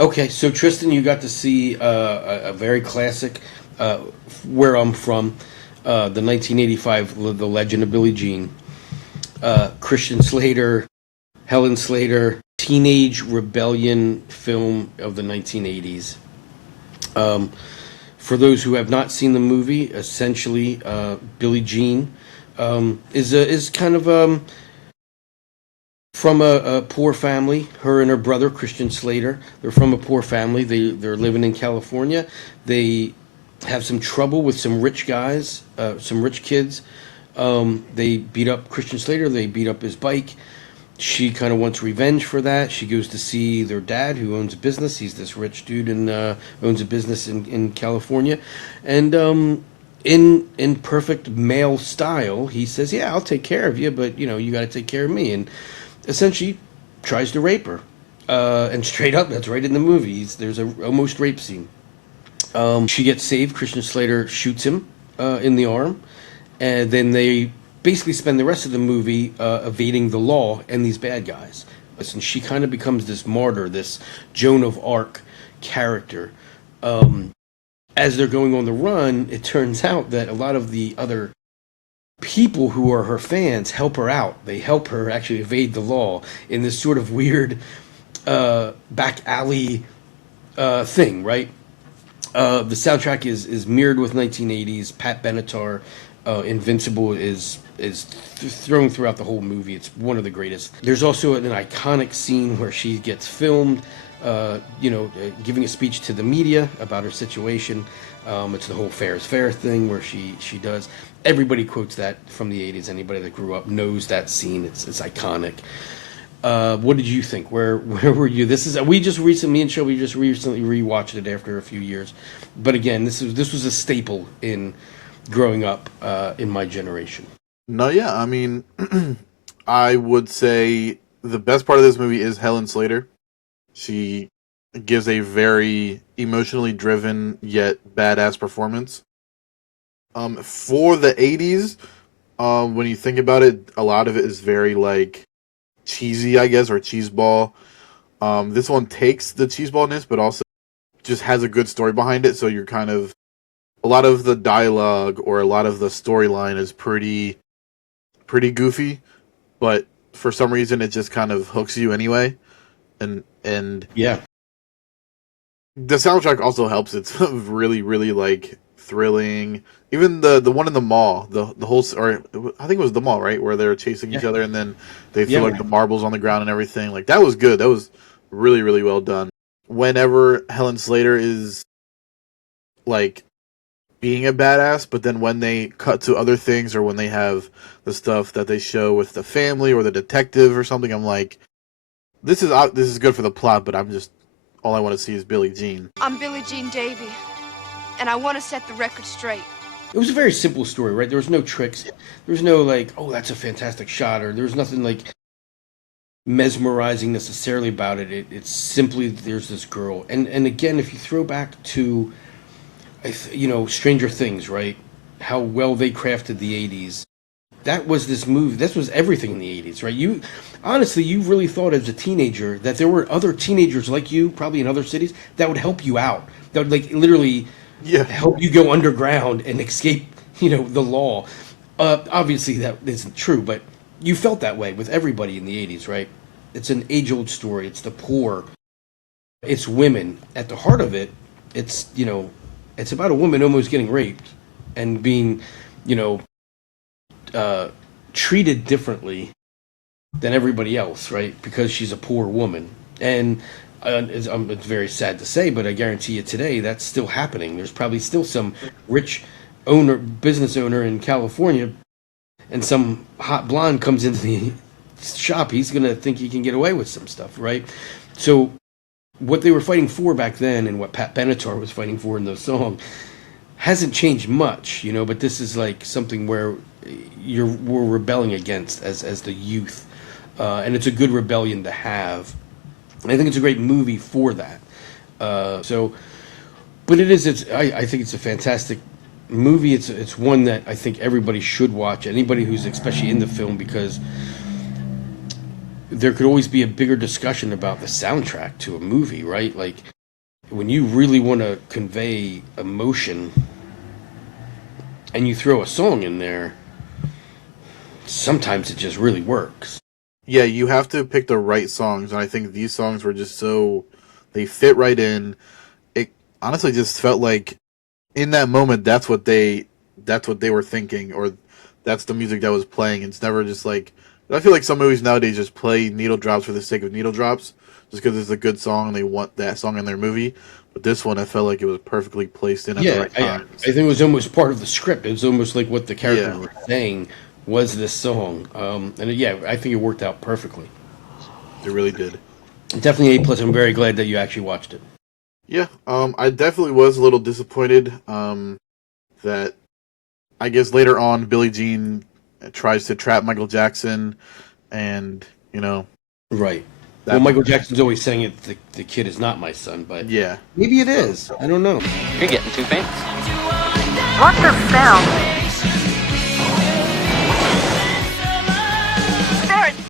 Okay, so Tristan, you got to see a very classic, uh, where I'm from, the 1985, The Legend of Billie Jean. Christian Slater, Helen Slater, teenage rebellion film of the 1980s. For those who have not seen the movie, essentially, Billie Jean is kind of from a poor family. Her and her brother Christian Slater, they're from a poor family. They're living in California. They have some trouble with some rich guys, some rich kids. They beat up Christian Slater. They beat up his bike. She kind of wants revenge for that. She goes to see their dad, who owns a business. He's this rich dude and owns a business in California, and in perfect male style, he says, "Yeah, I'll take care of you, but you got to take care of me." And essentially, tries to rape her, and straight up, that's right in the movies. There's a almost rape scene. She gets saved. Christian Slater shoots him in the arm, and then they basically spend the rest of the movie evading the law and these bad guys. And she kind of becomes this martyr, this Joan of Arc character. As they're going on the run, it turns out that a lot of the other people who are her fans help her out. They help her actually evade the law in this sort of weird back alley thing, right? The soundtrack is mirrored with 1980s. Pat Benatar, Invincible is thrown throughout the whole movie. It's one of the greatest. There's also an iconic scene where she gets filmed, giving a speech to the media about her situation. It's the whole fair is fair thing where she does. Everybody quotes that from the 80s. Anybody that grew up knows that scene. It's iconic. What did you think? Where were you? This is we just recently me and Shelby just recently rewatched it after a few years, but again, this was a staple in growing up in my generation. No, yeah, I mean, I would say the best part of this movie is Helen Slater. She gives a very emotionally driven yet badass performance. For the '80s, when you think about it, a lot of it is very like cheesy, I guess, or cheeseball. This one takes the cheeseballness, but also just has a good story behind it. So you're kind of a lot of the dialogue or a lot of the storyline is pretty goofy, but for some reason it just kind of hooks you anyway. And Yeah, the soundtrack also helps. It's really really like thrilling. Even the one in the mall, the whole or I think it was the mall, right, where they're chasing each yeah, other and then they threw yeah. like the marbles on the ground and everything. Like that was good. That was really really well done. Whenever Helen Slater is like being a badass, but then when they cut to other things or when they have the stuff that they show with the family or the detective or something, I'm like, this is good for the plot, but I'm just all I want to see is Billie Jean. I'm Billie Jean Davy, and I want to set the record straight. It was a very simple story, right? There was no tricks. There was no like, oh, that's a fantastic shot, or there was nothing like mesmerizing necessarily about it. It's simply there's this girl, and again, if you throw back to Stranger Things, right? How well they crafted the '80s. That was this movie. This was everything in the '80s, right? You honestly, you really thought as a teenager that there were other teenagers like you, probably in other cities, that would help you out. That would like literally Yeah. help you go underground and escape, the law. Obviously, that isn't true, but you felt that way with everybody in the '80s, right? It's an age-old story. It's the poor. It's women. At the heart of it, it's about a woman almost getting raped and being, you know, treated differently than everybody else, right? Because she's a poor woman. And it's very sad to say, but I guarantee you today that's still happening. There's probably still some rich business owner in California, and some hot blonde comes into the shop. He's going to think he can get away with some stuff, right? So what they were fighting for back then and what Pat Benatar was fighting for in the song hasn't changed much, but this is like something where we're rebelling against as the youth. And it's a good rebellion to have. And I think it's a great movie for that. But I think it's a fantastic movie. It's one that I think everybody should watch. Anybody who's especially in the film, because there could always be a bigger discussion about the soundtrack to a movie, right? Like, when you really want to convey emotion and you throw a song in there, sometimes it just really works. Yeah, you have to pick the right songs, and I think these songs were just so they fit right in. It honestly just felt like in that moment that's what they were thinking, or that's the music that was playing. It's never just like I feel like some movies nowadays just play needle drops for the sake of needle drops, just because it's a good song and they want that song in their movie. But this one, I felt like it was perfectly placed in at the right time. I think it was almost part of the script. It was almost like what the characters Yeah. were saying was this song. And yeah, I think it worked out perfectly. It really did. Definitely A+. I'm very glad that you actually watched it. Yeah, I definitely was a little disappointed that I guess later on Billie Jean tries to trap Michael Jackson, and Right. That- Well, Michael Jackson's always saying it. The kid is not my son, but yeah, maybe it is. I don't know. You're getting too famous. What the film